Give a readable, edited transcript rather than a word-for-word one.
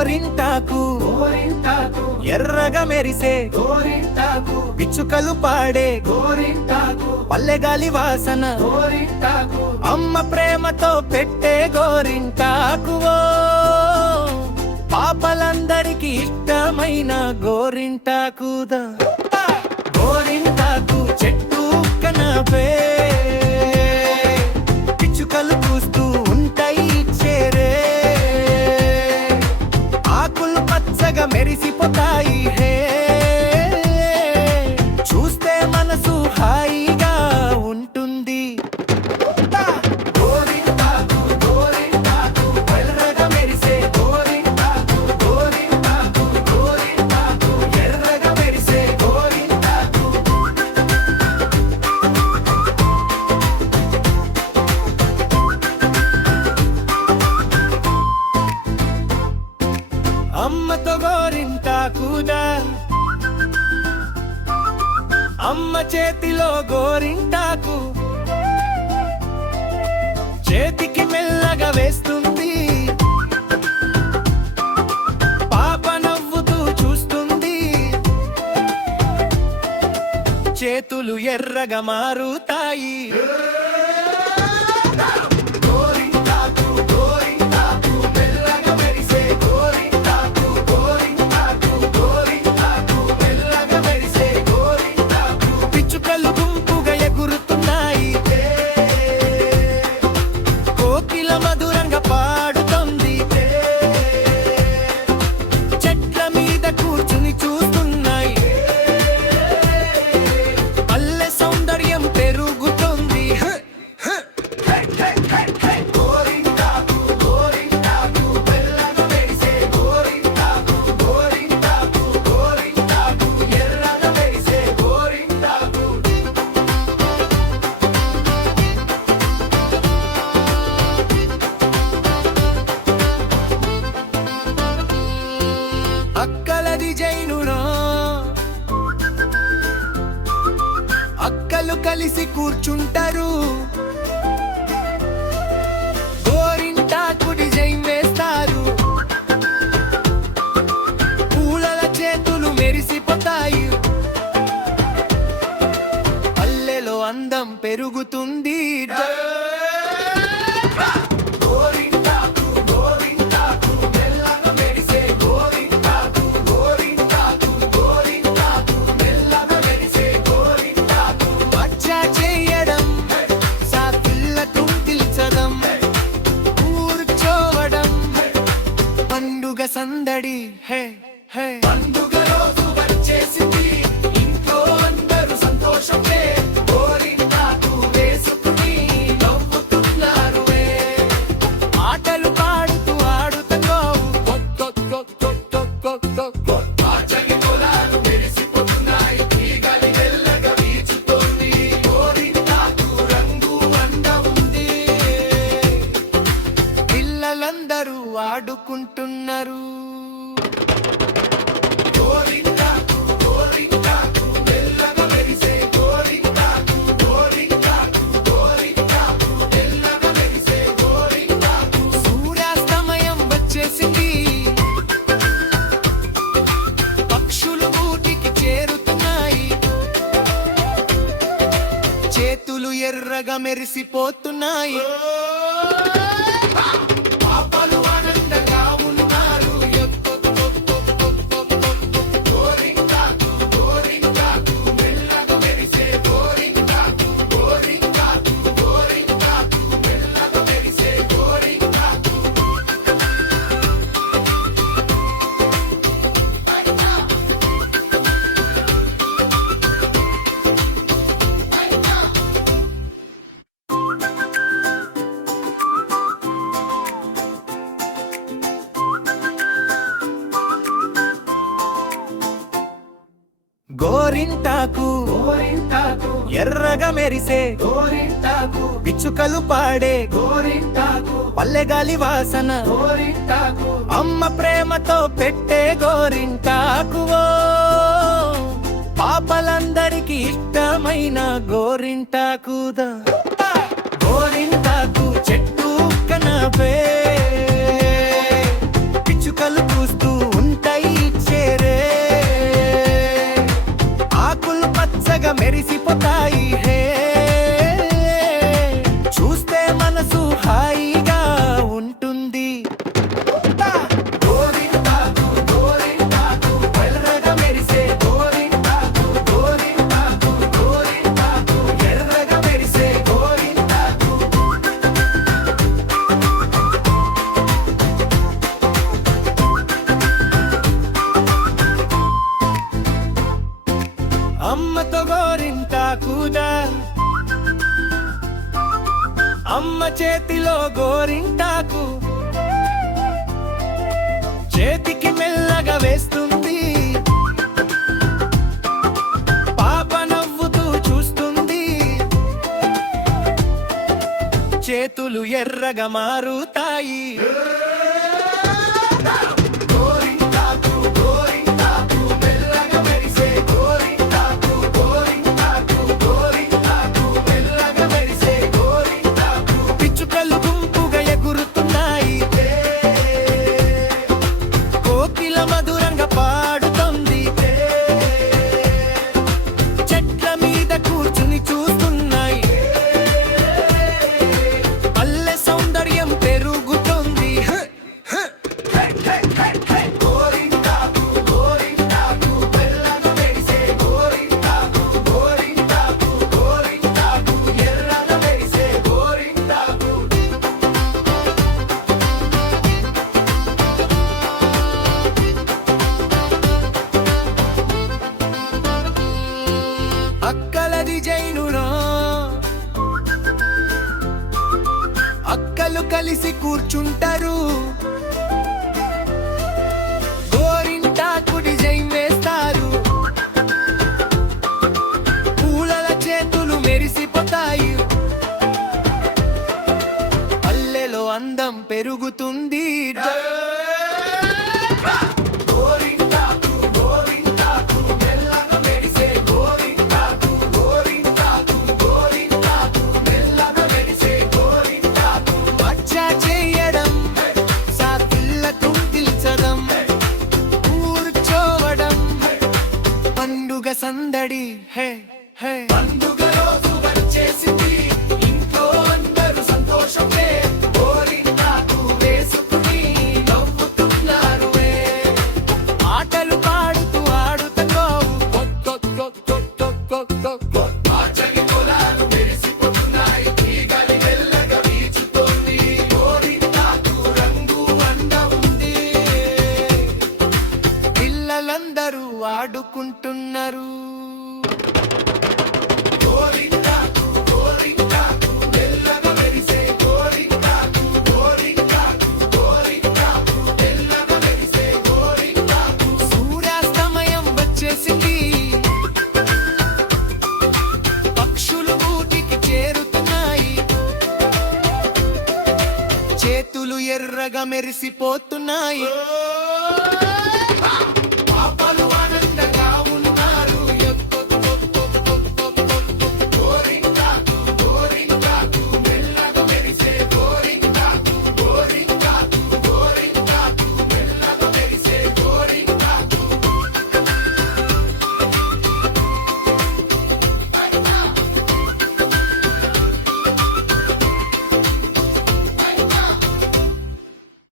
గోరింటాకు ఎర్రగా మెరిసే గోరింటాకు పిచ్చుకలు పాడే గోరింటాకు పల్లెగాలి వాసన గోరింటాకు అమ్మ ప్రేమతో పెట్టే గోరింటాకు పాపలందరికీ ఇష్టమైన గోరింటాకుదా గోరింటాకు చెట్టు కనపే పిచ్చుకలు పూస్తూ ఉంటాయి చేరే ఆకులు పచ్చగా మెరిసిపోతాయి హే చూస్తే మనసు హాయిగా ఉంటుంది గోరింటాకు గోరింటాకు ఎర్రగా మెరిసే గోరింటాకు గోరింటాకు గోరింటాకు ఎర్రగా మెరిసే గోరింటాకు అమ్మతో గోరింటాకుదా అమ్మ చేతిలో గోరింటాకు చేతికి మెల్లగా వేస్తుంది పాప నవ్వుతూ చూస్తుంది చేతులు ఎర్రగా మారుతాయి గోరింటాకు గోరింటాకు మెల్లగా మెరిసే గోరింటాకు గోరింటాకు గోరింటాకు మెల్లగా మెరిసే గోరింటాకు పిచ్చుకలు గుంపుగా ఎగురుతున్నాయి కోకిల మధురంగా పాడుతుంది చెట్ల మీద కూర్చుని చూస్తున్నాయి పల్లె సౌందర్యం పెరుగుతుంది గోరింటాకు గోరింటాకు మెల్లగా మెరిసే గోరింటాకు గోరింటాకు గోరింటాకు ఎర్రగా మెరిసే గోరింటాకు అక్కలది జైనునో అక్కలు కలిసి కూర్చుంటారు గోరింటాకు డిజైన్ వేస్తారు పూలల చేతులు మెరిసిపోతాయి పల్లెలో అందం పెరుగుతుంది గోరింటాకు గోరింటాకు మెల్లగా మెరిసే గోరింటాకు గోరింటాకు గోరింటాకు మెల్లగా మెరిసే గోరింటాకు మచ్చా చేయడం సాపిల్ల తుంటిల్చడం కూర్చోవడం పండుగ సందడి హే హే పండుగ రోజు వచ్చేసింది ఇంట్లో అందరూ సంతోషమే గోరింటాకు వేసుకుని నవ్వుతున్నారు ఆటలు పాడుతూ ఆడుతూ ఆచని పొలాలు మెరిసిపోతున్నాయి ఈ గాలి మెల్లగా వీచుతోంది గోరింటాకు రంగు అందం ఉంది పిల్లలందరూ ఆడుకుంటున్నారు గోరింటాకు గోరింటాకు మెల్లగా మెరిసే గోరింటాకు గోరింటాకు గోరింటాకు మెల్లగా మెరిసే గోరింటాకు సూర్యాస్తమయం వచ్చేసింది పక్షులు గూటికి చేరుతున్నాయి చేతులు ఎర్రగా మెరిసిపోతున్నాయి పాపలు ఆనందంగా ఉన్నారు గోరింటాకు గోరింటాకు మెల్లగా మెరిసే గోరింటాకు గోరింటాకు గోరింటాకు మెల్లగా మెరిసే గోరింటాకు గోరింటాకు గోరింటాకు ఎర్రగా మెరిసే గోరింటాకు పిచ్చుకలు పాడే గోరింటాకు పల్లెగాలి వాసన గోరింటాకు అమ్మ ప్రేమతో పెట్టే గోరింటాకు పాపలందరికీ ఇష్టమైన గోరింటాకుదా గోరింటాకు చెట్టు కనపే పిచ్చుకలు పూస్తూ మెరిసిపోతాయి హే చూస్తే మనసు హాయిగా ఉంటుంది. గోరింటాకు గోరింటాకు ఎర్రగా మెరిసే గోరింటాకు గోరింటాకు గోరింటాకు ఎర్రగా మెరిసే గోరింటాకు. అమ్మతో గోరింటాకుదా, అమ్మ చేతిలో గోరింటాకు చేతికి మెల్లగా వేస్తుంది. పాప నవ్వుతూ చూస్తుంది, చేతులు ఎర్రగా మారుతాయి. గోరింటాకు గోరింటాకు మెల్లగా మెరిసే గోరింటాకు గోరింటాకు గోరింటాకు మెల్లగా మెరిసే గోరింటాకు. పిచ్చుకలు గుంపుగా ఎగురుతున్నాయి, కోకిల మధురంగా పాడుతుంది. చెట్ల మీద కూర్చుని చూస్తున్నాయి, పల్లె సౌందర్యం పెరుగుతుంది. గోరింటాకు గోరింటాకు మెల్లగా మెరిసే గోరింటాకు గోరింటాకు గోరింటాకు ఎర్రగా మెరిసే గోరింటాకు. అక్కలది జైనునా, అక్కలు కలిసి కూర్చుంటారు. గోరింటాకు డిజైన్ వేస్తారు, పూలల చేతులు మెరిసిపోతాయి. పల్లెలో అందం పెరుగుతుంది. గోరింటాకు గోరింటాకు మెల్లగా మెరిసే గోరింటాకు గోరింటాకు గోరింటాకు మెల్లగా మెరిసే గోరింటాకు. మచ్చా చేయడం, సాకిళ్ళ కుంటిల్చడం, కూర్చోవడం, పండుగ సందడి హే హే. పండుగ రోజు వచ్చేసింది, ఇంట్లో అందరూ సంతోషమే. గోరింటాకు వేసుకుని నవ్వుతున్నారు. ఆటలు పాడుతూ ఆడుతుందో ఆచలి పొలాలు మెరిసిపోతున్నాయి, తీగలి మెల్లగా వీచుతోంది. గోరింటాకు రంగు అందం ఉంది. పిల్లలందరూ ఆడుకుంటున్నారు. గోరింటాకు గోరింటాకు మెల్లగా మెరిసే గోరింటాకు గోరింటాకు గోరింటాకు మెల్లగా మెరిసే గోరింటాకు. సూర్యాస్తమయం వచ్చేసింది, పక్షులు ఊటికి చేరుతున్నాయి, చేతులు ఎర్రగా మెరిసిపోతున్నాయి.